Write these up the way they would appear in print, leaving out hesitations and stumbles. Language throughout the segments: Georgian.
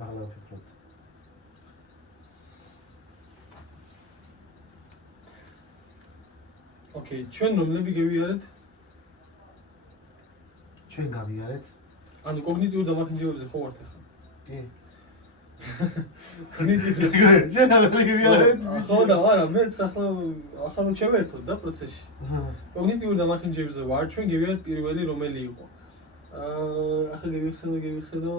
მაღლა ვფიქრობ. ოკეი, ჩვენ რომლები გევიარეთ? ჩვენ გავიარეთ. ანუ კოგნიტიურ დამახინჯებებზე ხო ვართ ახლა? კი. კოგნიტიურ ჩვენ გავიარეთ. ხო და არა, მეც ახლა შევერთოთ და პროცესში. კოგნიტიურ დამახინჯებებზე ვარ, ჩვენ გევიარეთ პირველი რომელი იყო. ახლა გევიხსენო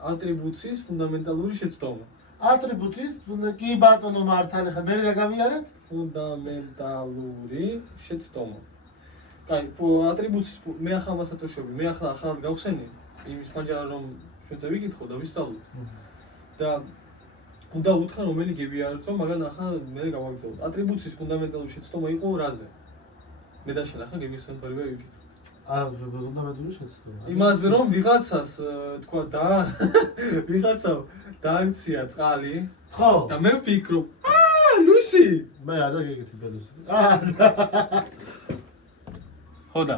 ატრიბუციის ფუნდამენტალური შეცდომა. ატრიბუციის კი ბატონო მართალი ხარ, მე რა გავიარეთ? ფუნდამენტალური შეცდომა. კაი, ატრიბუციის მე ახლა მასატოშები, მე ახლა ახალად გავხსენი იმის პანჯარა რომ ჩვენზე ვიკითხო და ვისწავლოთ. და უნდა უთხრა რომელი გევიარეთო, მაგრამ ახლა მე გავაგზავნოთ. ატრიბუციის ფუნდამენტალური შეცდომა იყო რაზე? მე და შენ ახლა გევიხსენოთ ორივე ვიფიქროთ. ფუნდამენტური შეცდომა. იმაზე რომ ვიღაცას თქვა და ვიღაცა დააქცია წყალი. ხო. და მე ვფიქრობ, ლუსი. მე არა გეკითხი ბელოსი. ხო და.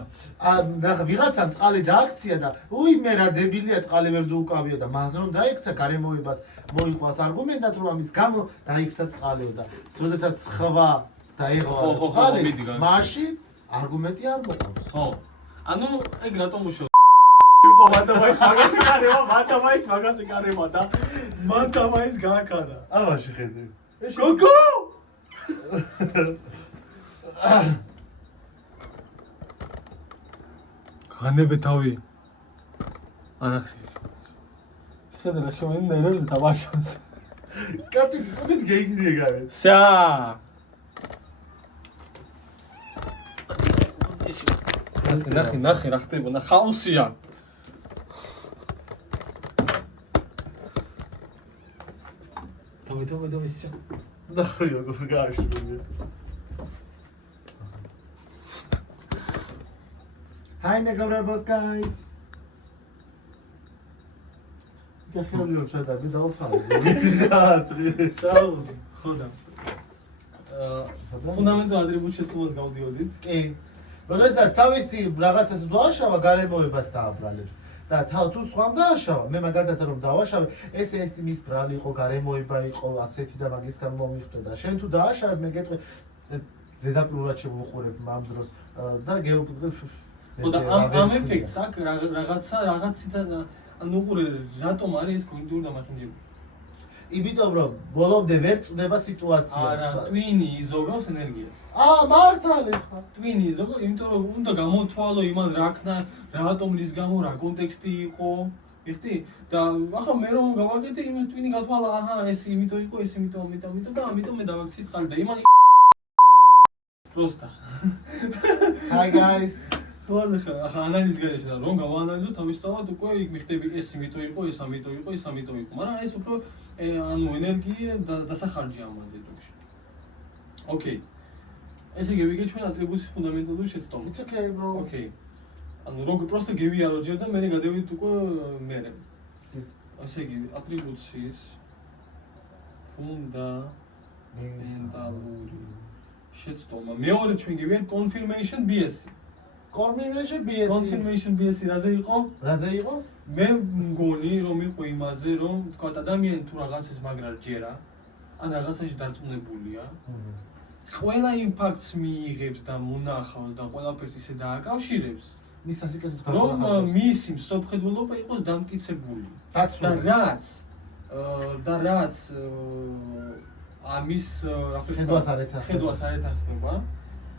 ნახე ვიღაცამ წყალი დააქცია და უი მე რა დებილია წყალი ვერ დაუკავია და მას რომ დაიქცა გარემოებას მოიყვას არგუმენტად რომ ამის გამო დაიქცა წყალიო და შესაძლოა სხვა დაიღო წყალი მაშინ არგუმენტი არ მოყავს. ხო. ანუ ეგ რატომ უშო იყო მანდამაიც მაგასი კარება და მანდამაიც გააკადა. ამაში ხედი. გოგო! განებე თავი. ანახსის. შეხედე რა შემენ ნერვებზე დამაშავს. კატი გეიგდია გარე. სა. ნახე რა ხდება, ხაოსია. დავე ისე. ნახე როგორ გააშურე. Hi მეგობრებოს guys. გახევლიო ჩადაბი დაუფალე. საუზი, ხო და. ფუნდამენტალურ ატრიბუტ შეცდომას გავდიოდით. კი. როდესაც თავისი რაღაცას დააშავა, გარემოებას დააბრალებს. და თუ სხვამ დააშავა, მე მაგალითად რომ დავაშავე, ეს მის ბრალი იყო, გარემოება იყო, ასეთი და მაგისგან მომიხდო და შენ თუ დააშავებ, მე გეტყვი ზედაპირულად შევუყურებ ამ დროს და და ამ ეფექტს აქ რაღაცით ანუ უყურე რატომ არის ეს კოგნიტიური დამახინჯება? იმიტომ რომ ბოლომდე ვერ წდება სიტუაციას. არა, ტვინი იზოგავს ენერგიას. მართალი ხარ. ტვინი იზოგავს, იმიტომ რომ უნდა გამოთვალო იმან რა ქნა, რატომ რის გამო რა კონტექსტი იყო, მიხდი? და ახლა მე რომ გავაკეთე, იმის ტვინი გათვალა, აჰა, ეს იმიტომ იყო, ეს იმიტომ და ამიტომ მე დავაქცი წყალი და იმან პროსტა. Hi guys. ახლა ანალიზ გარეშე და რომ გავაანალიზოთ, თავისთავად უკვე იქ მიხდები ეს იმიტომ იყო, ეს ამიტომ იყო, ეს ამიტომ იყო. მაგრამ ეს უფრო ანუ ენერგია დასახარჯია ამაზე თქოში. ოკეი. ესე გევიგე ჩვენ ატრიბუციის ფუნდამენტალური შეცდომა. It's okay bro. ოკეი. ანუ როგორ პროსტა გევიარო ჯერ და მე გადავიდეთ უკვე მერე. ესე იგი ატრიბუციის ფუნდამენტალური შეცდომა. მეორე ჩვენ გევიართ confirmation bias. Confirmation bias რაზე იყო? რაზე იყო? მე მგონი რომ იყო იმაზე რომ თქვა ადამიანი თუ რაღაცას მაგრად ჯერა ან რაღაცაში დარწმუნებულია ყველა იმპაქტს მიიღებს და მონახავს და ყველაფერს ისე დააკავშირებს მის სასიკეთოდ რომ მისი მსოფლმხედველობა იყოს დამტკიცებული და რაც ამის ხედვას არ ეთანხმება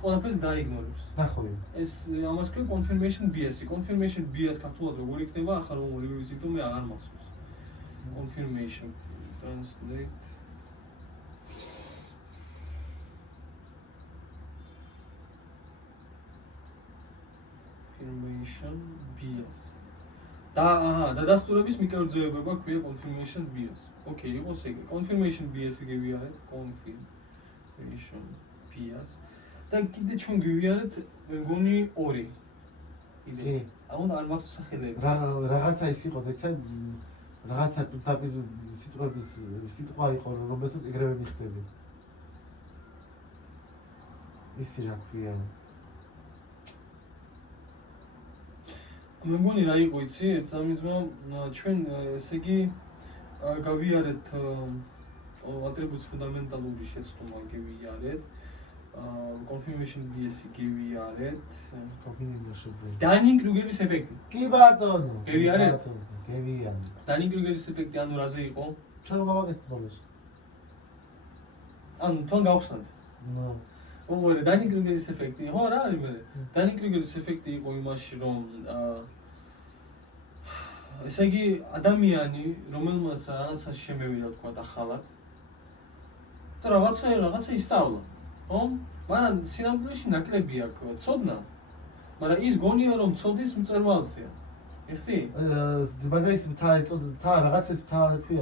ყველაფერს დაიგნორებს. ნახავი. ეს ამას ქვია confirmation bias. Confirmation bias ქართულად როგორ იქნება, ახლა რომ ორივე ვიცით, მე აღარ მახსოვს. Confirmation translate confirmation bias. და დასტურების მიკერძოებება ქვია confirmation bias. ოკეი, იყოს ეგ. Confirmation bias გევიარეთ, confirmation bias. და კიდე ჩვენ გივიარეთ მეგონი 2. კი. აუ არ მაქვს სახელები. რაღაცა ის იყო, ეცე რაღაცა სიტყვების სიტყვა იყო, რომელსაც ეგრევე მიხდები. ისი რა ქვია? მე მგონი რა იყო იცი, ერთ წამიძმა ჩვენ ესე იგი გავიარეთ ატრიბუტის ფუნდამენტალური შეცდომა გევიარეთ, confirmation bias-ი გევიარეთ, Dunning-Kruger-ის ეფექტი. კი ბატონო. გევიარეთ? გევიარეთ. Dunning-Kruger-ის ეფექტი ანუ რაზე იყო? ჩვენ რომ გავაკეთეთ ბოლოს. ანუ თან გავხსნათ. ნო. ოღონდ Dunning-Kruger-ის ეფექტი, ხო რა არის მე? Dunning-Kruger-ის ეფექტი იყო იმაში, რომ ესე იგი ადამიანი, რომელმაც რაღაცა შემევიდა თქვა ახალად და რაღაცა ისწავლა, ხო? მაგრამ სინამდვილეში ნაკლები აქვს ცოდნა, მაგრამ ის გონია რომ ცოდის მწვერვალზეა. ეხტი? მაგაის მთა რაღაცის მთა ქვია.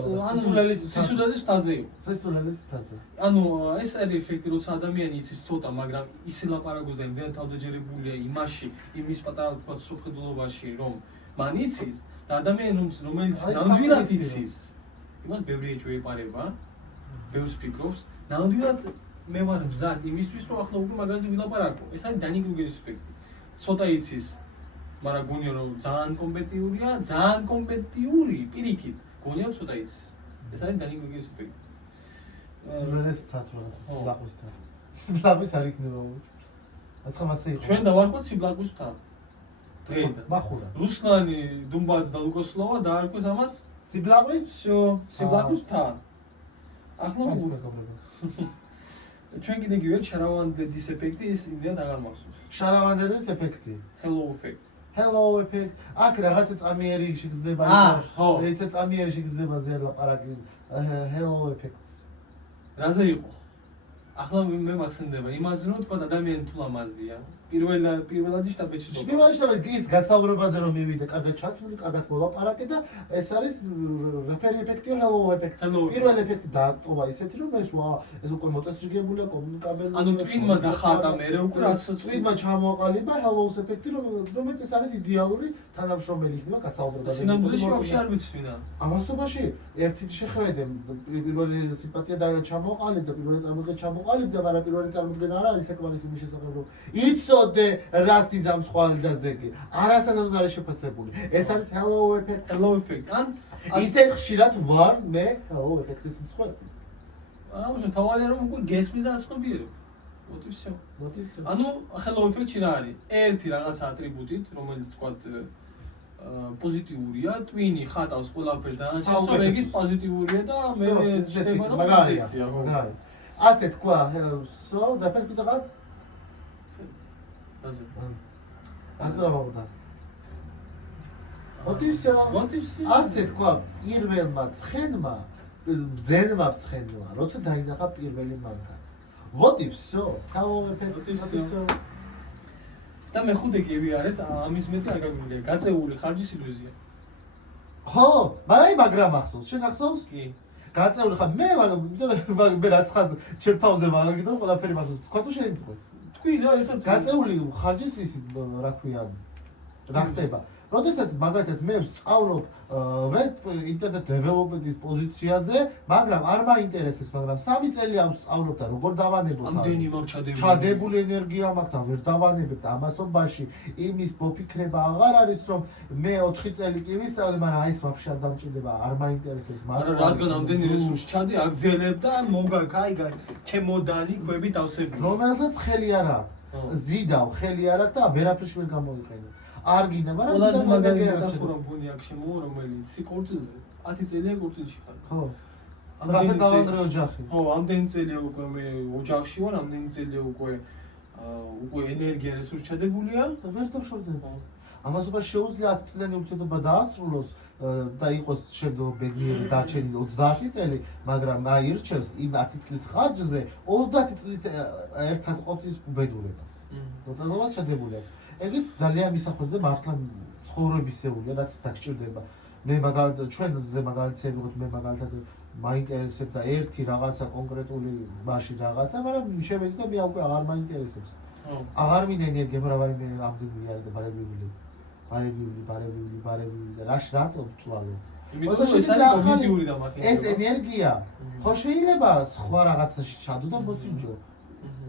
სისულელის მთაზე იყო. სისულელის მთაზე. ანუ ეს არის ეფექტი, როცა ადამიანი იცის ცოტა, მაგრამ ისე ლაპარაკობს და იმდენად თავდაჯერებულია იმაში, იმის პატარა თქვა სოფხედულობაში, რომ მან იცის და ადამიანი რომელიც ნამდვილად იცის, იმას ბევრი ეჭვი ეპარება, ბევრს ფიქრობს, ნამდვილად მე ვარ მზად იმისთვის, რომ ახლა უკვე მაგაზე ვილაპარაკო. ეს არის Dunning-Kruger-ის ეფექტი. ცოტა იცის, მაგრამ გონია რომ ძალიან კომპეტიურია, ძალიან კომპეტიური პირიქით, გონია რომ ცოტა იცის. ეს არის Dunning-Kruger-ის ეფექტი. სულელეს მთათ რაღაცა სიბლაყვის მთა. სიბლაყვის არ იქნება. აცხა მასე იყო. ჩვენ დავარქვათ სიბლაყვის მთა. დღეიდან. მახურა. რუსლანი, დუმბაძე და ლუკოსლოვა დაარქვეს ამას სიბლაყვის? всё, სიბლაყვის მთა. ახლა ეს მეგობრებო. ჩვენ კიდე გივერთ შარავანდედის ეფექტი, ის იმდენად აღარ მახსოვს. შარავანდედის ეფექტი. Hello effect. Hello effect. აქ რაღაცა წამიერი შეგრძნება. ხო. ეცა წამიერი შეგრძნება ზე ლაპარაკი. Hello effects. რაზე იყო? ახლა მე მახსენდება იმაზე რომ თქვა ადამიანი თუ ლამაზია. პირველადი შტაბეში იყო. პირველადი შტაბეში ის გასაუბრებაზე რომ მივიდა, კარგად ჩაცმული, კარგად მოლაპარაკე და ეს არის რეფერი ეფექტი, hello effect. პირველ ეფექტი დაატოვა ისეთი რომ ეს ეს უკვე მოწესრიგებულია კომუნიკაბელი. ანუ twin-მა დახატა მერე უკვე რაც twin-მა ჩამოყალიბა hello ეფექტი, რომელიც ეს არის იდეალური თანამშრომელი იქნება გასაუბრებაზე. სინამდვილეში ვაფშე არ ვიცი ვინა. ამასობაში ერთი შეხედე პირველი სიმპათია და ჩამოყალიბდა, პირველი წარმოდგენა ჩამოყალიბდა, მაგრამ პირველი წარმოდგენა არ არის ეკვალის იმის შესახებ რომ იცოდე რასიზმს ხვალდაზე კი. არასადაც არის შეფასებული. ეს არის hello effect. Hello effect. ან ისე ხშირად ვარ მე hello effect-ის მსხვერპლი. ანუ თავარი რომ უკვე გესმის და ცნობიერებ. Вот и всё. Вот и всё. ანუ hello effect-ი რა არის? ერთი რაღაცა ატრიბუტით, რომელიც თქვათ პოზიტიურია, twin-ი ხატავს ყველაფერს და შესაძლებელი პოზიტიურია და მე შეიძლება რომ მაგარია. მაგარი. ასე თქვა, so და პერსპექტივა ასე. არტო ამბობდა. Вот и всё. ასე თქვა, პირველმა ცხენმა, ბძენმა ცხენმა, როცა დაინახა პირველი მანქანა. Вот и всё. Hello effect. Вот и всё. და მეხუთე გივიარეთ, ამის მეტი არ გაგვიძლია. გაწეული ხარჯის ილუზია. ხო, მაგრამ ახსოვს, შენ ახსოვს? კი. გაწეული ხარ, მე მე რაც ხარ, ჩემ თავზე მაგითო ყველაფერი მახსოვს. თქვა თუ შენ თქვი. თქვი რა, ერთად გაწეული ხარჯის ის რა ქვია, რა ხდება. როდესაც მაგათად მე ვსწავლობ ვებ ინტერნეტ დეველოპმენტის პოზიციაზე, მაგრამ არ მაინტერესებს, მაგრამ 3 წელი ავსწავლობ და როგორ დავანებო თავი. ამდენი მაქვს ჩადებული ენერგია მაქვს და ვერ დავანებებ და ამასობაში იმის მოფიქრება აღარ არის, რომ მე 4 წელი კი ვისწავლე, მაგრამ აი ეს ვაფშე არ დამჭირდება, არ მაინტერესებს. მაგრამ რადგან ამდენი რესურსი ჩადე, აგძელებ და კაი, ჩემოდანი ქვები დავსებული. რომელსაც ხელი არ აქვს. ზიდავ, ხელი არ აქვს და ვერაფერში ვერ გამოიყენე. არ გინდა, მაგრამ ყველაზე მაგარი მეტაფორა მგონი აქ შემოვა, რომელიც სიკორწილზე 10 წელია კორწილში ხარ. ხო. რაფერ დავანგრე ოჯახი. ხო, ამდენი წელია უკვე მე ოჯახში ვარ, ამდენი წელია უკვე ენერგია რესურსი ჩადებულია და ვერ დავშორდება. ამასობაში შეუძლია 10 წლიანი ურთიერთობა დაასრულოს და იყოს შემდგომ ბედნიერი დარჩენილი 30 წელი, მაგრამ აირჩევს იმ 10 წლის ხარჯზე 30 წლით ერთად ყოფნის უბედურებას. ტოტალურად ჩადებული აქვს. ეგეც ძალიან მისახურდა მართლა ცხოვრებისეულია, რაც დაგჭირდება. მე მაგალითად ჩვენზე მაგალითად ვიღოთ, მე მაგალითად მაინტერესებდა ერთი რაღაცა კონკრეტული მაშინ რაღაცა, მაგრამ შევედი და მე უკვე აღარ მაინტერესებს. აღარ მინდა ენერგია, მაგრამ აი მე ამდენი მიარი და ბარებიული და რატომ წვალო? ეს ენერგია ხო შეიძლება სხვა რაღაცაში ჩადო და მოსინჯო.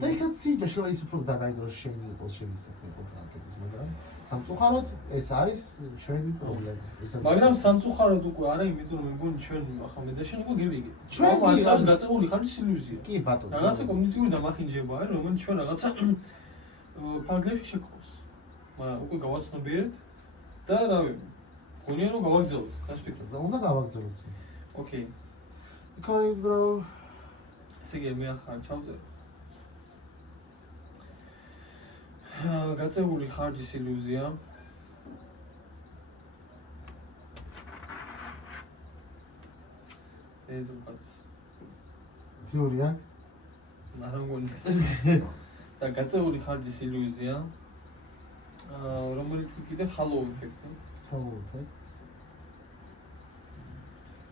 და იქაც სინჯო შეიძლება ის უფრო დაგაიდროს შენი იყოს შემისაკენ კონკრეტულად, მაგრამ სამწუხაროდ ეს არის ჩვენი პრობლემა. მაგრამ სამწუხაროდ უკვე არა, იმიტომ რომ მეგონი ჩვენ ახლა მე და შენ უკვე გევიგეთ. ჩვენ კი არის გაწეული ხარჯის ილუზია. კი ბატონო. რაღაცა კოგნიტიური დამახინჯება არის, რომელიც ჩვენ რაღაცა ფარგლებში შეგხვს. მაგრამ უკვე გავაცნობიერეთ და რავი, გონია რომ გავაგზავნოთ, რას ფიქრობ? უნდა გავაგზავნოთ. ოკეი. ოკეი, bro. ესე იგი მე ახლა ჩავწერ. გაწეული ხარჯის ილუზია. ეს უკაც. თეორია. არა მგონი. და გაწეული ხარჯის ილუზია. რომელიც კიდე ჰალოუ ეფექტი. ჰალოუ ეფექტი.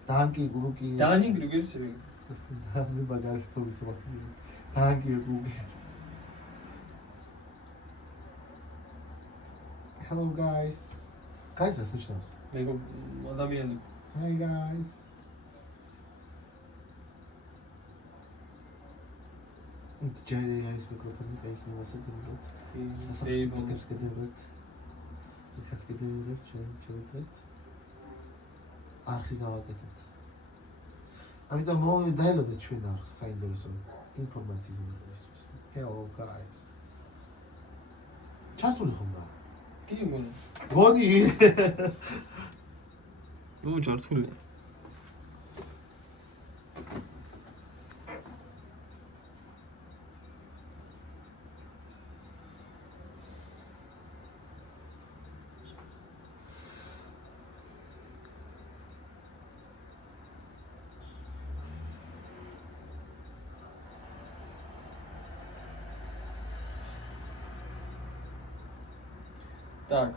დანკი გრუპი. დანი გრიგერის ეფექტი. მე მაგარი სტორის ვახდი. დანკი გრუპი. Hello guys. Guys, that's the show. მეგო ადამიანი. Hi guys. ჯეი guys მიკროფონი გაიხსნა მასაკებად. სასწაულებს გადავდეთ. იქაც გადავიდეთ ჩვენ შევეცეთ. არხი გავაკეთეთ. ამიტომ მოვიდაელოდეთ ჩვენ არხს საინტერესო ინფორმაციის მიღებისთვის. Hello guys. ჩასული ხომ? კი მგონი. გონი. ნუ ჯართულია. Так.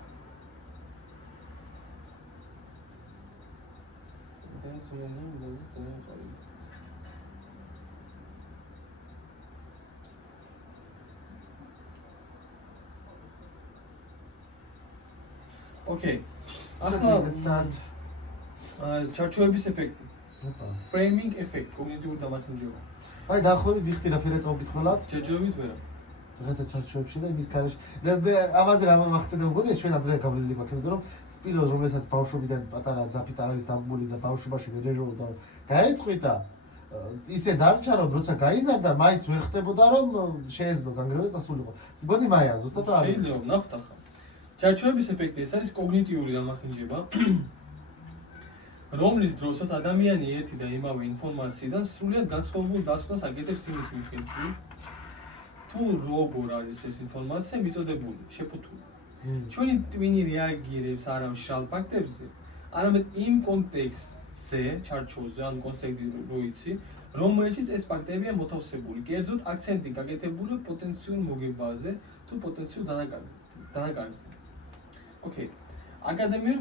Okay. ახლა ჩარჩოების ეფექტი. Framing effect, კოგნიტიური დამახინჯება. აი დაახლოებით ვიხდი რა ფერად წავკითხველად. ჯერჯერობით ვერა. რაღაცა ჩარჩოებში და იმის გარეშე. ამაზე რა მომახსენე მგონია ჩვენ ადრე გავლილი მაქვს, იმიტომ რომ სპილოს რომელსაც ბავშვობიდან პატარა ძაფით არის დამბული და ბავშვობაში ვერ ერეოდა. გაეწყვიტა. ისე დარჩა რომ როცა გაიზარდა, მაინც ვერ ხდებოდა რომ შეეძლო განგრევა წასულიყო. გონი მაია ზუსტად არა. შეიძლება ნახოთ ახლა. ჩარჩოების ეფექტი ეს არის კოგნიტიური დამახინჯება. რომლის დროსაც ადამიანი ერთი და იმავე ინფორმაციიდან სრულიად განსხვავებულ დასკვნას აკეთებს იმის მიხედვით, თუ როგორ არის ეს ინფორმაცია მიწოდებული, შეფუთული. ჩვენი ტვინი რეაგირებს არა მშრალ ფაქტებზე, არამედ იმ კონტექსტზე, ჩარჩოზე, ან კონტექსტი რო იცი, რომელშიც ეს ფაქტებია მოთავსებული. კერძოდ, აქცენტი გაკეთებულია პოტენციურ მოგებაზე თუ პოტენციურ დანაკარგზე. ოკეი. აკადემიური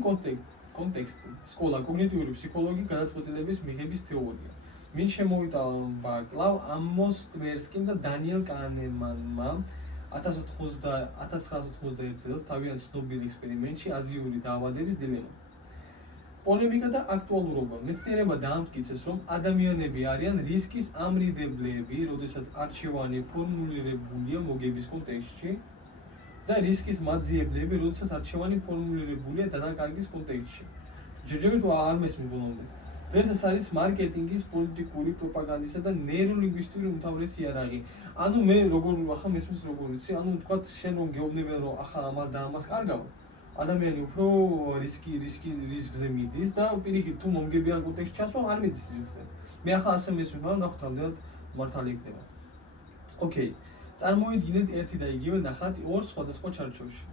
კონტექსტი, სკოლა, კოგნიტიური ფსიქოლოგი, გადაწყვეტილების მიღების თეორია. მინ შემოიტანა კლავ ამოს ტვერსკიმ და დანიელ კანემანმა 1991 წელს თავიანთ ცნობილ ექსპერიმენტში აზიური დაავადების დილემა. პოლემიკა და აქტუალურობა. მეცნიერება დაამტკიცეს, რომ ადამიანები არიან რისკის ამრიდებლები, როდესაც არჩევანი ფორმულირებულია მოგების კონტექსტში და რისკის მაძიებლები, როდესაც არჩევანი ფორმულირებულია დანაკარგის კონტექსტში. ჯერჯერობით არ მესმის ბოლომდე. დღეს ეს არის მარკეტინგის, პოლიტიკური პროპაგანდისა და ნეიროლინგვისტური უმთავრესი იარაღი. ანუ მე როგორ ახლა მესმის როგორ იცი, ანუ თქვათ შენ რომ გეუბნებიან რომ ახლა ამას და ამას კარგავ. ადამიანი უფრო რისკზე მიდის და პირიქით თუ მომგებიან კონტექსტში ჩასვა არ მიდის რისკზე. მე ახლა ასე მესმის, მაგრამ ნახოთ რამდენად მართალი იქნება. ოკეი. წარმოვიდგინეთ ერთი და იგივე ნახატი ორ სხვადასხვა ჩარჩოში.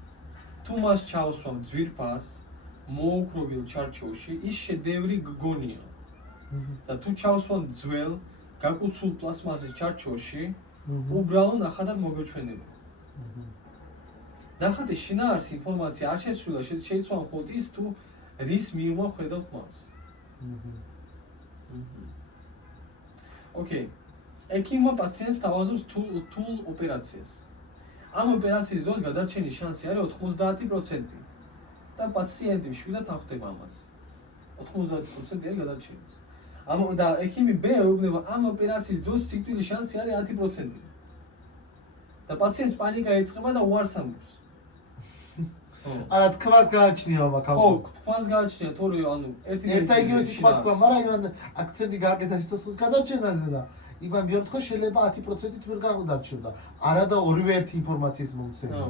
თუ მას ჩავსვამ ძვირფას მოოქროვილ ჩარჩოში, ის შედევრი გგონია. და თუ ჩავსვამ ძველ გაკუცულ პლასმასის ჩარჩოში, უბრალო ნახატად მოგეჩვენება. ნახატის შინაარსი ინფორმაცია არ შეცვლილა, შეიცვალა მხოლოდ ის თუ რის მიუმა ხედავთ მას. ოკეი. ექიმმა პაციენტს თავაზობს რთულ ოპერაციას. ამ ოპერაციის დროს გადარჩენის შანსი არის 90% და პაციენტი მშვიდად აღხვდება ამას. 90% არის გადარჩენის. და ექიმი B ეუბნება ამ ოპერაციის დროს სიკვდილის შანსი არის 10%. და პაციენტს პანიკა ეწყება და უარს ამბობს. არა თქმას გააჩნია მაგ ხო, თქმას გააჩნია, თორე ანუ ერთ და იგივე სიტყვა თქვა, მაგრამ აქცენტი გააკეთა სიცოცხლის გადარჩენაზე და იმან მიოთხო შეიძლება 10%-ით ვერ გადარჩენდა. არა და ორივე ერთი ინფორმაციის მომცემია.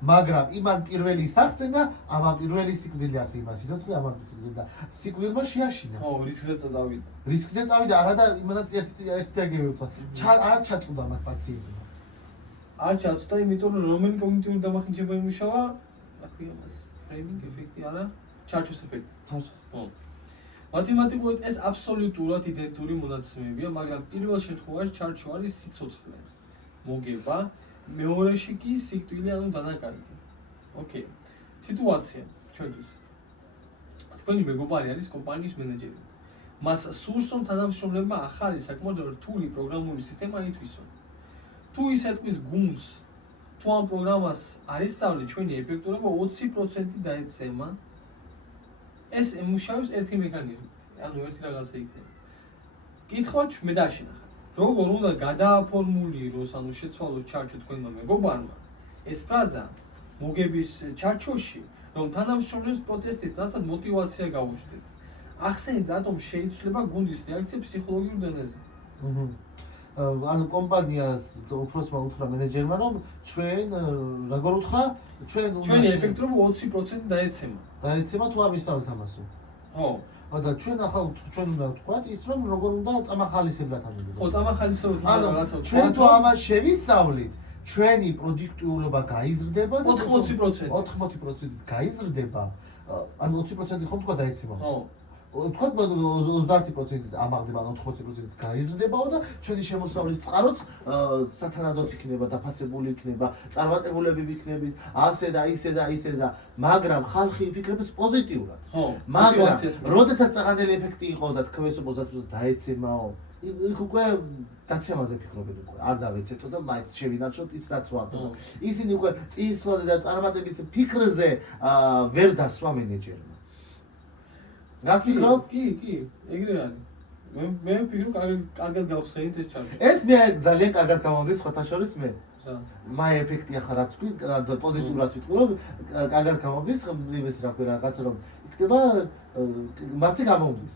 მაგრამ იმან პირველი სახსენა, ამან პირველი სიკვდილი არის იმას სიცოცხლე, ამან სიკვდილი და სიკვდილმა შეაშინა. ხო, რისკზე წავიდა. რისკზე წავიდა, არა და იმანაც ერთი აგები ვთქვა. არ ჩაწუდა მათ პაციენტმა. არ ჩაწუდა, იმიტომ რომ რომელი კოგნიტიური დამახინჯება იმუშავა, აქვია მას ფრეიმინგ ეფექტი არა, ჩარჩოს ეფექტი. ხო. მათემატიკურად ეს აბსოლუტურად იდენტური მონაცემებია, მაგრამ პირველ შემთხვევაში ჩარჩო არის სიცოცხლე. მოგება, მეორეში კი სიკვდილი ანუ დანაკარგი. ოკეი. სიტუაცია ჩვენთვის. თქვენი მეგობარი არის კომპანიის მენეჯერი. მას სურს რომ თანამშრომლებმა ახალი საკმაოდ რთული პროგრამული სისტემა ითვისონ. თუ ის ეთქვის გუნდს, თუ ამ პროგრამას არ ისწავლი ჩვენი ეფექტურობა 20% დაეცემა, ეს ემუშავებს ერთი მექანიზმით, ანუ ერთი რაღაცა იქნება. კითხვა მე დაშინახა. როგორ უნდა გადააფორმულიროს, ანუ შეცვალოს ჩარჩო თქვენმა მეგობარმა, ეს ფრაზა მოგების ჩარჩოში, რომ თანამშრომლებს პროტესტის დასად მოტივაცია გაუჩნდეთ. ახსენეთ, რატომ შეიცვლება გუნდის რეაქცია ფსიქოლოგიურ დონეზე. ანუ კომპანიას უფროსმა უთხრა მენეჯერმა, რომ ჩვენ როგორ უთხრა, ჩვენი ეფექტურობა 20% დაეცემა. დაეცემა თუ არ ვისწავლეთ ამასო. ხო. და ჩვენ ახლა ჩვენ უნდა ვთქვათ ის რომ როგორ უნდა წამახალისებლად ამბობთ. ხო, წამახალისებლად რაღაცა ჩვენ თუ ამას შევისწავლით, ჩვენი პროდუქტიულობა გაიზრდება და 80% გაიზრდება. ანუ 20% ხომ თქვა დაეცემა. ხო. თქვათ 30% ამაღლდება, 80% გაიზრდებაო და ჩვენი შემოსავლის წყაროც სათანადოდ იქნება, დაფასებული იქნება, წარმატებულები ვიქნებით, ასე და ისე და ისე და, მაგრამ ხალხი იფიქრებს პოზიტიურად. ხო. მაგრამ როდესაც წაღანდელი ეფექტი იყო და თქვენს 30% დაეცემაო, იქ უკვე დაცემაზე ფიქრობენ უკვე. არ დავეცეთო და მაინც შევინარჩუნოთ ის რაც ვარ. ისინი უკვე წინსვლაზე და წარმატების ფიქრზე ვერ დასვა მენეჯერმა. გაფიქრობ? კი, ეგრე არის. მე ვფიქრობ, კარგად გავხსენით ეს ჩარჩო. ეს მე ძალიან კარგად გამომდის სხვათა შორის მე. რა. მაი ეფექტი ახლა რაც ვთქვი, პოზიტიურად ვიტყვი, რომ კარგად გამომდის, იმის რა ქვია რაღაცა რომ იქნება მასე გამომდის.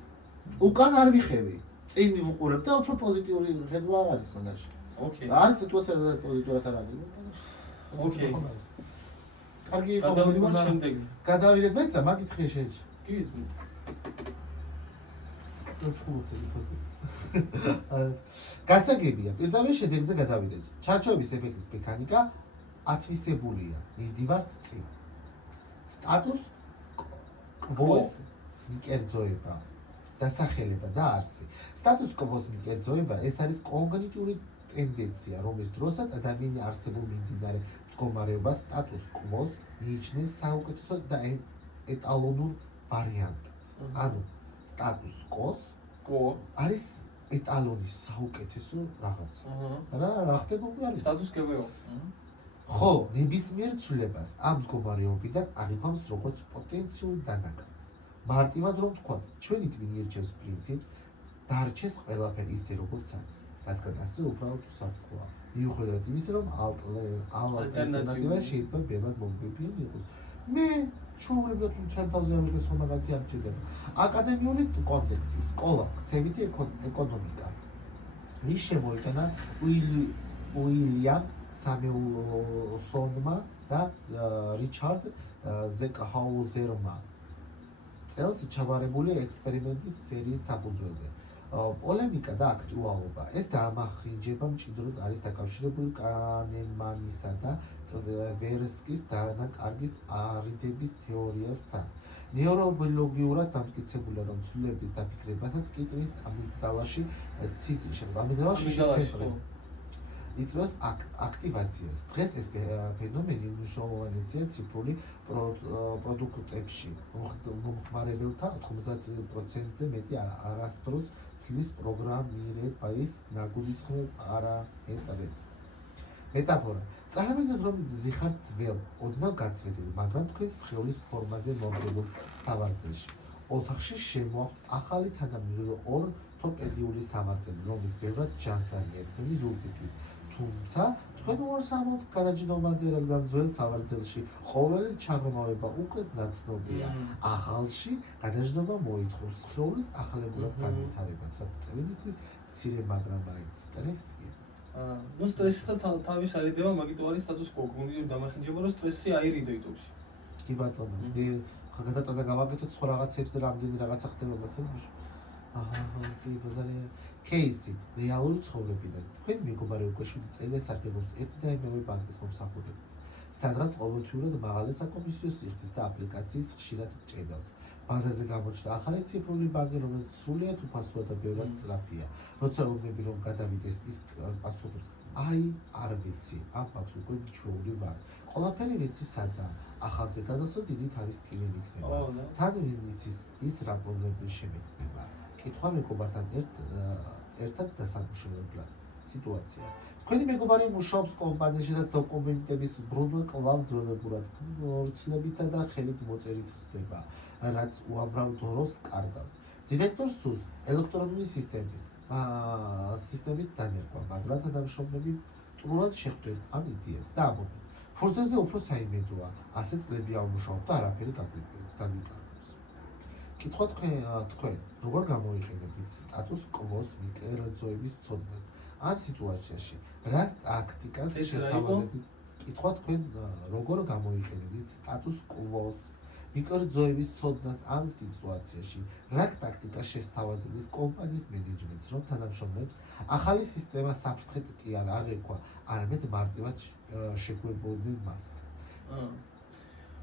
უკან არ ვიხევი. წინ ვუყურებ და უფრო პოზიტიური ხედვა არის მაგაში. ოკეი. არის სიტუაცია სადაც პოზიტიურად არ არის. ოკეი. კარგი იყო. გადავიდეთ შემდეგზე. გადავიდეთ მეცა, მაგითხე შეიძლება. კი, გასაგებია, პირდაპირ შედეგზე გადავიდეთ. ჩარჩოების ეფექტის მექანიკა ათვისებულია. მივდივართ წინ. სტატუს კვოს მიკერძოება, დასახელება და არსი. სტატუს კვოს მიკერძოება ეს არის კოგნიტიური ტენდენცია, რომლის დროსაც ადამიანი არსებულ მიმდინარე მდგომარეობას სტატუს კვოს მიიჩნევს საუკეთესო და ეტალონურ ვარიანტად. ანუ სტატუს კვოს არის ეტალონის საუკეთესო რაღაცა. რა ხდება უკვე არის სტატუს კვო. ხო, ნებისმიერ ცვლილებას ამ მდგომარეობიდან აღიქვამს როგორც პოტენციურ დანაკარგს. მარტივად რომ ვთქვათ, ჩვენი ტვინი ირჩევს პრინციპს, დარჩეს ყველაფერი ისე როგორც არის, რადგან ასე უბრალოდ უსაფრთხოა. მიუხედავად იმისა, რომ ალტერნატივა შეიძლება ბევრად მომგებიანი იყოს. მე ჩვეულებრივ ჩემთავზე ამერიკის ხომაგათი არ ჭირდება. აკადემიური კონტექსტი, სკოლა, ქცევითი ეკონომიკა. ის შემოიტანა უილიამ სამიუსონმა და რიჩარდ ზეკჰაუზერმა. წელს ჩაბარებული ექსპერიმენტის სერიის საფუძველზე. პოლემიკა და აქტუალობა. ეს დაამახინჯება მჭიდროდ არის დაკავშირებული კანემანისა და ვერსკის დანაკარგის არიდების თეორიასთან. ნეირობიოლოგიურად დამტკიცებულია, რომ ცვლილების დაფიქრებასაც კიტნის ამიგდალაში შეცემს იწვევს აქტივაციას. დღეს ეს ფენომენი მნიშვნელოვანია ციფრული პროდუქტებში. მომხმარებელთა 90%-ზე მეტი არასდროს ცლის პროგრამირების ნაგულისხმელ პარამეტრებს. მეტაფორა. წარმოიდგინეთ, რომ ზიხართ ძველ, ოდნავ გაცვეთილ, მაგრამ თქვენს სხეულის ფორმაზე მომდებულ სავარძელში. ოთახში შემოაქვთ ახალი თანამიმდევრო ორთოპედიული სავარძელი, რომლის ბევრად ჯანსაღია თქვენი ზურგისთვის. თუმცა თქვენ უარსამოთ გადაჯდომაზე, რადგან ძველ სავარძელში ყოველი ჩაღრმავება უკვე ნაცნობია. ახალში გადაჯდომა მოითხოვს სხეულის ახლებურად განვითარებას, რაც წვენისთვის მცირე, მაგრამ მაინც სტრესია. ნუ სტრესის და თავის არიდება, მაგიტომ არის სტატუს კო. კოგნიტიური დამახინჯება, რომ სტრესი აირიდო იტოვში. კი ბატონო, გადატანა გავაკეთოთ სხვა რაღაცებზე, რამდენი რაღაცა ხდება მასებში. კი ბაზარი кейსი რეალური ცხოვრებიდან. თქვენ მეგობარი უკვე 7 წელია სარგებლობს ერთი და იმავე ბანკის მომსახურებით, სადაც ყოველთვიურად მაღალი საკომისიო სიხდის და აპლიკაციის ხშირად ჭედავს. ბაზაზე გამოჩნდა ახალი ციფრული ბანკი, რომელიც სრულიად უფასოა და ბევრად სწრაფია. როცა უბნები რომ გადავიდეს, ის პასუხობს: აი, არ ვიცი, ამ ფაქტს უკვე მიჩვეული ვარ. ყველაფერი ვიცი სადაა. ახალზე გადასვლას დიდი თავის ტკივილი იქნება. თან ვინ იცის ის რა პრობლემები შემექმნება. კითხვა მეგობართან ერთად დასამუშავებლად. სიტუაცია. თქვენი მეგობარი მუშაობს კომპანიაში და დოკუმენტების ბრუნვა კვლავ ძველებურად, ხორცლებითა და ხელით მოწერით ხდება, რაც უამრავ დოროს კარგავს. დირექტორს სურს ელექტრონული სისტემის დანერგვა, მაგრამ თანამშრომლები მტრულად შეხვდნენ ამ იდეას და ამბობენ, ფურცელზე უფრო საიმედოა, ასეთ წლები აუმუშავებ და არაფერი დაგვიკარგავს. კითხვა თქვენ, როგორ გამოიყენებთ სტატუს კვოს მიკერძოების ცოდნას ამ სიტუაციაში? რა ტაქტიკას შესთავაზებთ? კითხვა თქვენ, როგორ გამოიყენებთ სტატუს კვოს მიკერძოების ცოდნას ამ სიტუაციაში? რა ტაქტიკას შესთავაზებთ კომპანიის მენეჯმენტს, რომ თანამშრომლებს ახალი სისტემა საფრთხედ კი არ აღეკვა, არამედ მარტივად შეგვებოდნენ მას?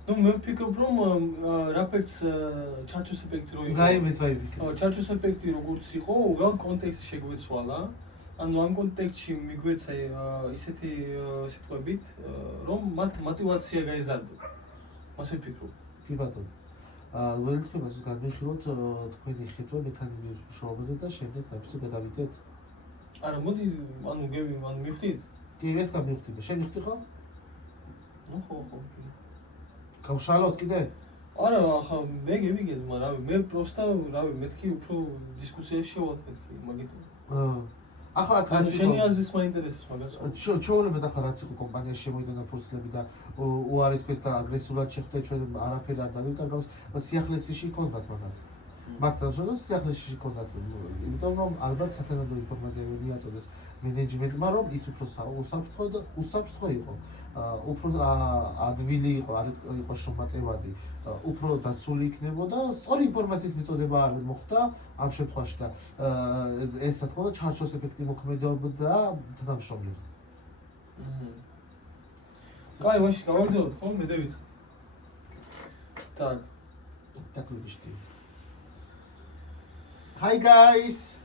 ნუ მე ვფიქრობ, რომ რა ფაქტს ჩარჩოს ეფექტი რო იყო. გაიმეც ვაიფიქრე. ჩარჩოს ეფექტი როგორც იყო, უბრალოდ კონტექსტი შეგვეცვალა. ანუ ამ კონტექსტში მიგვეცა ისეთი სიტყვებით, რომ მათ мотиваცია გაეზარდა. ასე ვფიქრობ. კი ბატონო. ველთქმას განვიხილოთ თქვენი ხედვა მექანიზმების მუშაობაზე და შემდეგ ნაბიჯზე გადავიდეთ. არა, მოდი, ანუ მივხვდით? კი, ეს გამივხვდი. შენ მივხვდი ხო? ნუ ხო. გავშალოთ კიდე? არა, ახლა მე გევიგეთ, მაგრამ მე პროსტა, რავი, მეთქი უფრო დისკუსიაში შევალ მეთქი, მაგიტომ. ახლა ანუ შენი აზრიც მაინტერესებს მაგას. ჩვეულებრივ ახლა რაც იყო კომპანიაში შემოიტანა ფურცლები და უარი თქვეს და აგრესიულად შეხვდა ჩვენ არაფერი არ დავიკარგავს, სიახლეში ჰქონდათ მაგათ. მაგთან შორის სიახლეში ჰქონდათ, იმიტომ რომ ალბათ სათანადო ინფორმაციები მიაწოდეს მენეჯმენტმა, რომ ის უფრო უსაფრთხო იყო, უფრო ადვილი იყო, არ იყო შრომატევადი, უფრო დაცული იქნებოდა, სწორი ინფორმაციის მიწოდება არ მოხდა ამ შემთხვევაში და ეს რა თქმა უნდა ჩარჩოს ეფექტი მოქმედებდა თანამშრომლებს. კაი, მაშინ გავაგზავნოთ ხო? მე დავიწყო. Так ვიშთი. Hi guys.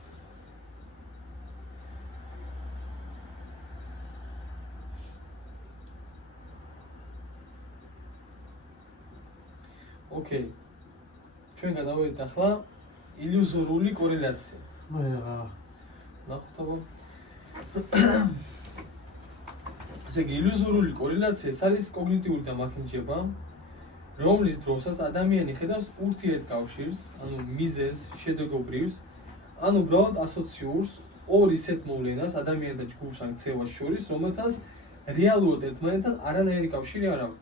ოკეი. ჩვენ გადავიდეთ ახლა ილუზორული კორელაცია. მე რა. ნახოთ აბა. ესე იგი ილუზორული კორელაცია ეს არის კოგნიტიური დამახინჯება, რომლის დროსაც ადამიანი ხედავს ურთიერთკავშირს, ანუ მიზეზს, შედეგობრივს, ან უბრალოდ ასოციურს ორ ისეთ მოვლენას ადამიანს და ჯგუფს ან ქცევას შორის, რომელთაც რეალურად ერთმანეთთან არანაირი კავშირი არ აქვს.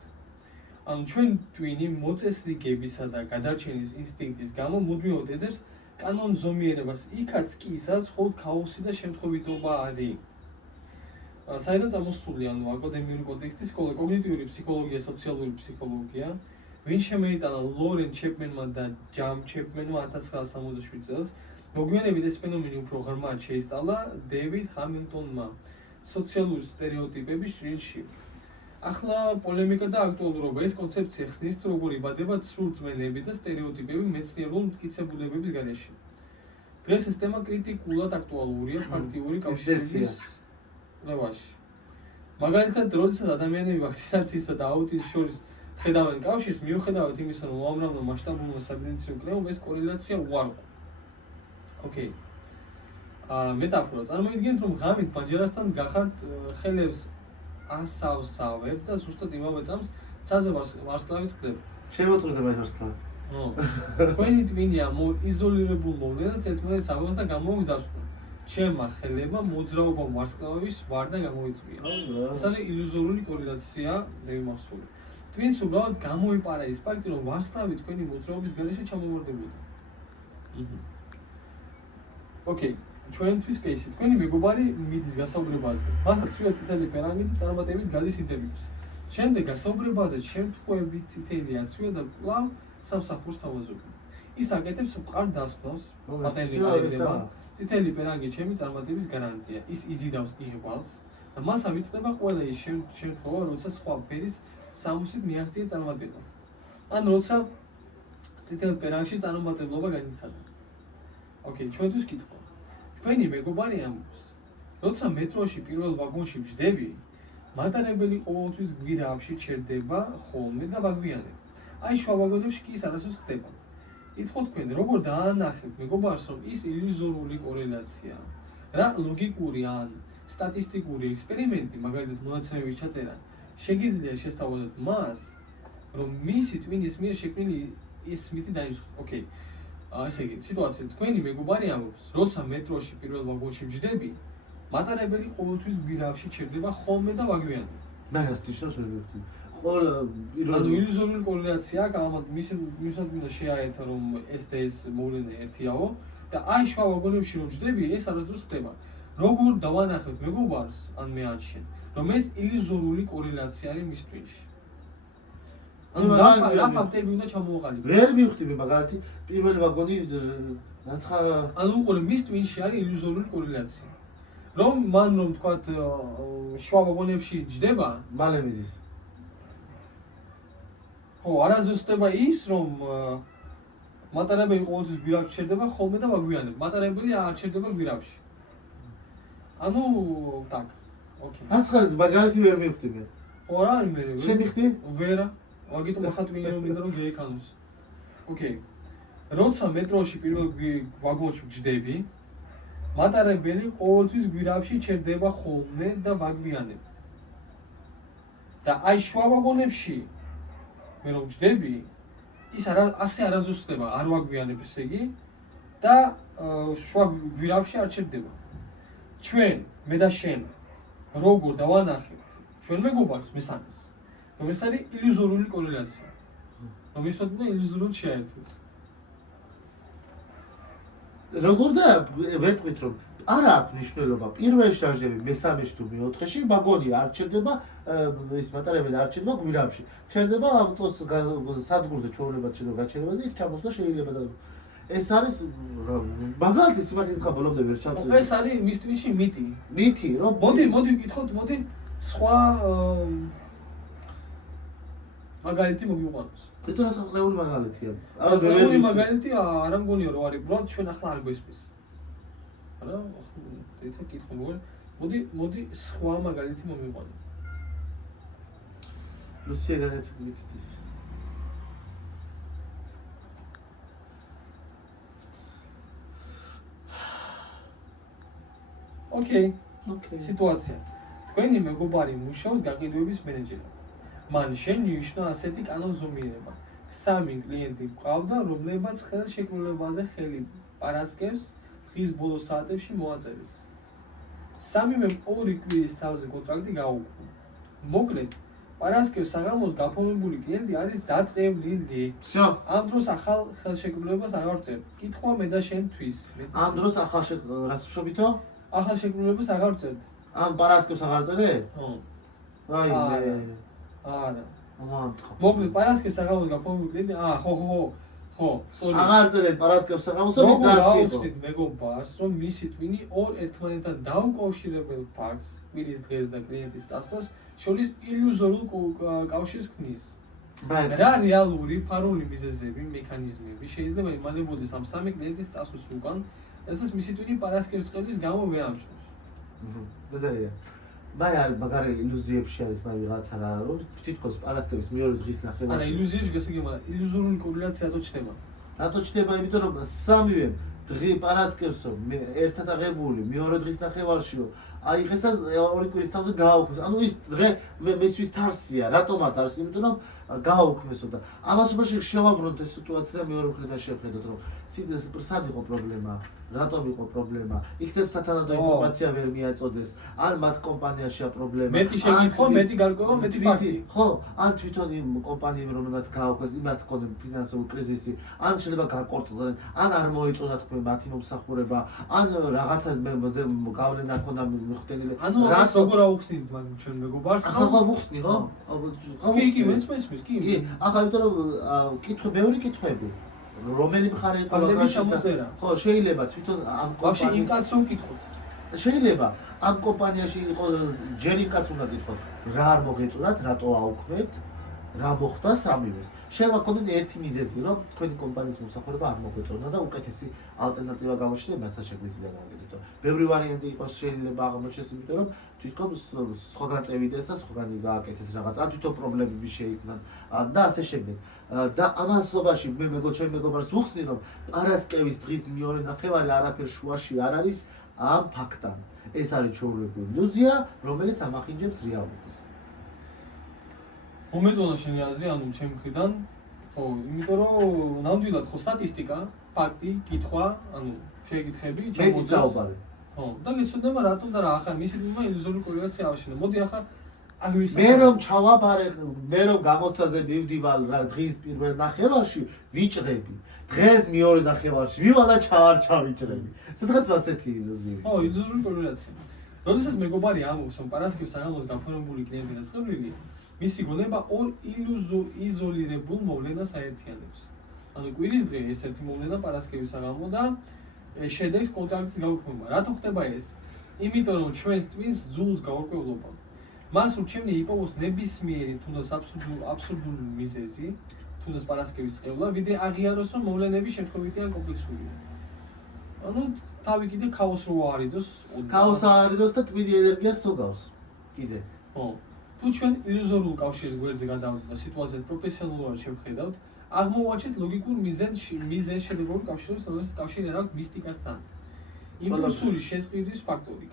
ანუ ჩვენ ტვინი მოწესრიგებისა და გადარჩენის ინსტინქტის გამო მუდმივად ეძებს კანონზომიერებას, იქაც კი ისაც მხოლოდ ქაოსი და შემთხვევითობა არის. საერთოდ ამოსული ანუ აკადემიური კონტექსტის სკოლა კოგნიტიური ფსიქოლოგია, სოციალური ფსიქოლოგია, ვინ შემეიტანა ლორენ ჩეპმენმა და ჯამ ჩეპმენმა 1967 წელს, მოგვიანებით ეს ფენომენი უფრო ღრმად შეისწავლა დევიდ ჰამილტონმა სოციალური სტერეოტიპების ჟილში. ახლა პოლემიკა და აქტუალურობა ეს კონცეფცია ხსნის, თუ როგორ იბადება სრულწმენები და სტერეოტიპები მეცნიერულ მტკიცებულებების გარეშე. დღეს ეს თემა კრიტიკულად აქტუალურია ფაქტიური კავშირების კვლევაში. მაგალითად, როდესაც ადამიანები ვაქცინაციისა და აუტიზმის შორის ხედავენ კავშირს, მიუხედავად იმისა, რომ უამრავმა მასშტაბურმა საბინადისო კვლევამ ეს კორელაცია უარყო. ოკეი. მეტაფორა. წარმოიდგინეთ, რომ ღამით ბანჯარასთან გახართ ხელებს ასავსავებ და ზუსტად იმავე წამს ცაზე ვარსკვლავი წყდება. შემოწმდება ვარსკვლავი. თქვენი ტვინი ამ იზოლირებულ მოვლენას ერთმანეთს აბავს და გამოუგზავნა. ჩემმა ხელებმა მოძრაობა ვარსკვლავის ვარდა გამოიწვია. ეს არის ილუზორული კორელაცია მევიმახსოვრე. Twins უბრალოდ გამოიპარა ის ფაქტი, რომ ვარსკვლავი თქვენი მოძრაობის გარეშე ჩამოვარდებოდა. ოკეი, ჩვენთვის კეისი. თქვენი მეგობარი მიდის გასაუბრებაზე. მართლა ცვია წითელი პერანგით წარმატებით გადის ინტერვიუს. შემდეგ გასაუბრებაზე შემთხვევით წითელი აცვია და კვლავ სამსახურს თავაზობენ. ის აკეთებს მყარ დასხვნას, პატენტი გაიგება. წითელი პერანგი ჩემი წარმატების გარანტია. ის იზიდავს იღვალს და მას ავიწყდება ყველა ის შემთხვევა, როცა სხვა ფერის სამუსით მიაღწია წარმატებას. ან როცა წითელ პერანგში წარუმატებლობა განიცადა. ოკეი, ჩვენთვის კითხვა. თქვენი მეგობარი ამბობს, როცა მეტროში პირველ ვაგონში ვждები, მატარებელი ყოველთვის გვირაბში ჩერდება ხოლმე და ვაგვიანებ. აი შუა ვაგონებში კი ის არასდროს ხდება. ითხოვ თქვენ, როგორ დაანახებთ მეგობარს, რომ ის ილუზორული კორელაციაა? რა ლოგიკური ან სტატისტიკური ექსპერიმენტი, მაგალითად მონაცემების ჩაწერა, შეგიძლია შესთავაზოთ მას, რომ მისი ტვინის მიერ შექმნილი ის მითი დაიმსხვრთ. ოკეი. ესე იგი, სიტუაცია, თქვენი მეგობარი ამბობს, როცა მეტროში პირველ ვაგონში ვждები, მატარებელი ყოველთვის გვირაბში ჩერდება ხოლმე და ვაგვიანებ. მაგას ისევ შევხვდი. ანუ ილუზორული კორელაცია, ამათ მისად მინდა შეაერთო, რომ ეს და ეს მოვლენა ერთიაო და აი შუა ვაგონებში რომ ვждები, ეს არასდროს ხდება. როგორ დავანახებთ მეგობარს, ან მე ან შენ, რომ ეს ილუზორული კორელაცია არის მის ტვინში? ანუ რა ფაქტები უნდა ჩამოვაყალიბოთ? ვერ მივხვდი მაგალითად პირველი ვაგონი რაც ხარ ანუ უყურე მის ტვინში არის ილუზორული კორელაცია. რომ მან რომ თქვათ შუა ვაგონებში ჯდება, მალე მიდის. ხო, არასდროს ხდება ის, რომ მატარებელი ყოველთვის გვირაბში ჩერდება ხოლმე და ვაგვიანებ. მატარებელი არ ჩერდება გვირაბში. ანუ так. ოკეი. რაც ხარ მაგალითად ვერ მივხვდი მე. ხო, რა არის მე? შემიხდი? ვერა. ვაგიტო მახატვინე რომ მინდა რომ გეიქანოს. ოკეი. როცა მეტროში პირველ ვაგონში ვждები, მატარებელი ყოველთვის გვირაბში ჩერდება ხოლმე და ვაგვიანებ. და აი შუა ვაგონებში მე რომ ვждები, ის ასე არასდროს ხდება, არ ვაგვიანებ ესე იგი და შუა გვირაბში არ ჩერდება. ჩვენ, მე და შენ, როგორ დავანახებთ ჩვენ მეგობარს მესამეს, რომ ეს არის ილუზორული კორელაცია. რომ ის უნდა ილუზორულად შეაერთოთ. როგორ და ვეტყვით რომ არა აქვს მნიშვნელობა პირველში დაждები მესამეში თუ მეოთხეში ვაგონი არ ჩერდება ის მატარებელი არ ჩერდება გვირაბში ჩერდება ავტოს სადგურზე ჩვეულებად ჩერდება გაჩერებაზე იქ ჩამოსვლა შეიძლება და ეს არის მაგალითად სიმართლე თქვა ბოლომდე ვერ ჩავწვი ეს არის მის ტვინში მითი რომ მოდი ვკითხოთ სხვა მაგალითი მოგიყვანოს ეტო რა საყლეული მაგალითია საყლეული მაგალითი არ მგონია რომ არის უბრალოდ ჩვენ ახლა არ გვესმის არა ეცა კითხო მოდი სხვა მაგალითი მომიყვანო ლუსია განეცდის ოკეი სიტუაცია თქვენი მეგობარი მუშაობს გაყიდვების მენეჯერად მან შენიშნა ასეთი კანონზომიერება. 3 კლიენტი გვყავდა, რომლებიც ხელშეკრულებაზე ხელი პარასკევს დღის ბოლო საათებში მოაწერეს. 3-მე 2 კვირის თავზე კონტრაქტი გაუქმო. მოკლედ, პარასკევს საღამოს გაფორმებული კლიენტი არის დაწყევლილი. всё. ამ დროს ახალ ხელშეკრულებას აღარ წერთ. კითხვა მე და შენთვის. ამ დროს ახალ რას შობითო? ახალ შეკრულებას აღარ წერთ. ამ პარასკევს აღარ წერე? ხო. აი მე არა. მომამთხო. მოკლედ პარასკევს საღამოს გაფორმებული კლიენტი, ხო, სწორი. აღარ წერენ პარასკევს საღამოს ის გარსი იყო. ვაუჩდით მეგობარს, რომ მისი ტვინი ორ ერთმანეთთან დაუკავშირებელ ფაქტს, კვირის დღეს და კლიენტის წასვლას შორის ილუზორულ კავშირს ქმნის. რა რეალური ფარული მიზეზები, მექანიზმები შეიძლება იმალებოდეს ამ 3 კლიენტის წასვლის უკან, რასაც მისი ტვინი პარასკევს წყლის გამო ვერ ამჩნევს. ბაზარია. მაგრამ მაგარი ილუზიებში არის მაგ ვიღაცა რა რომ თითქოს პარასკევის მეორე დღის ნახევარში. არა ილუზიაში გასაგებია, მაგრამ ილუზორული კორელაცია რატო ჩნდება? რატო ჩნდება? იმიტომ რომ სამივე დღე პარასკევსო, ერთად აღებული, მეორე დღის ნახევარშიო, აი ხესაც ორი კვირის თავზე გააუქმეს. ანუ ის დღე მისთვის თარსია, რატომაც არის? იმიტომ რომ გააუქმესო და ამასობაში შევაბრუნოთ ეს სიტუაცია და მეორე მხრიდან შევხედოთ რომ სად იყო პრობლემა, რატომ იყო პრობლემა, იქნებ სათანადო ინფორმაცია ვერ მიაწოდეს, ან მათ კომპანიაშია პრობლემა. მეტი შეკითხვა, მეტი გარკვევა, მეტი ფაქტი. ხო, ან თვითონ იმ კომპანიამ რომელმაც გააუქმეს, იმათ ჰქონდა ფინანსური კრიზისი, ან შეიძლება გაკორტლდნენ, ან არ მოეწონა თქვენ მათი მომსახურება, ან რაღაცა გავლენა ჰქონდა მიხვდენილი. ანუ რას როგორ აუხსნით მაგ ჩვენ მეგობარს? ხო, მოხსნი ხო? კი, მესმის, კი. კი, ახლა იმიტომ რომ ბევრი კითხვები რომელი მხარე იყო გამოდერა. ხო, შეიძლება თვითონ ამ ვაფშე იმ კაცს ვკითხოთ. შეიძლება ამ კომპანიაში იყო ჯერ იმ კაცს უნდა გითხოს, რა არ მოგეწონათ, რატო აუქმებთ, რა მოხდა სამივეს. შეიძლება გქონდეთ ერთი მიზეზი, რომ თქვენი კომპანიის მომსახურება არ მოგეწონა და უკეთესი ალტერნატივა გამოჩნდა, მასაც შეგვიძლია გავაკეთოთ. ბევრი ვარიანტი იყოს შეიძლება აღმოჩნდეს, იმიტომ რომ თვითონ სხვაგან წევიდეს და სხვაგან გააკეთეს რაღაც, ან თვითონ პრობლემები შეიქმნან და ასე შემდეგ. და ამასობაში ჩემ მეგობარს ვუხსნი, რომ პარასკევის დღის მეორე ნახევარი არაფერ შუაში არ არის ამ ფაქტთან. ეს არის ჩვეულებრივი ილუზია, რომელიც ამახინჯებს რეალობას. მომეწონა შენი აზრი, ანუ ჩემ მხრიდან, ხო, იმიტომ რომ ნამდვილად ხო სტატისტიკა, ფაქტი, კითხვა, ანუ შეკითხები, მეტი საუბარი. ხო, და გეცოდება რატომ და რა ახლა მისი თქმა ილუზორული კორელაცია ავაშენე. მოდი ახლა მე რომ ჩავაბარე, მე რომ გამოცდაზე მივდივალ რა დღის პირველ ნახევარში, ვიჭრები. დღეს მეორე ნახევარში მივალა ჩავიჭრები. სადღაც ასეთი ილუზია. ხო, ილუზორული კორელაცია. როდესაც მეგობარი ამბობს, რომ პარასკევის საღამოს გაფორმებული კლიენტი დაწყევლილი, მისი გონება ორ იზოლირებულ მოვლენას აერთიანებს. ანუ კვირის დღე ეს ერთი მოვლენა პარასკევის საღამო და შედეგს კონტრაქტის გაუქმება. რატო ხდება ეს? იმიტომ რომ ჩვენს ტვინს ძულს გაურკვევლობა. მას ურჩევნია იპოვოს ნებისმიერი თუნდაც აბსურდული მიზეზი, თუნდაც პარასკევის წყევლა, ვიდრე აღიაროს, რომ მოვლენები შემთხვევითი ან კომპლექსურია. ანუ თავი კიდე ქაოსს რო არიდოს, ქაოსს არიდოს და ტვინი ენერგიას სოგავს. კიდე. ხო. თუ ჩვენ ილუზორულ კავშირის გვერდზე გადავიდეთ და სიტუაციას პროფესიონალურად შევხედავთ, აღმოვაჩენთ ლოგიკურ მიზეზ-შედეგობრივ კავშირებს, რომელსაც კავშირი არ აქვს მისტიკასთან. იმპულსური შეწყვეტის ფაქტორი.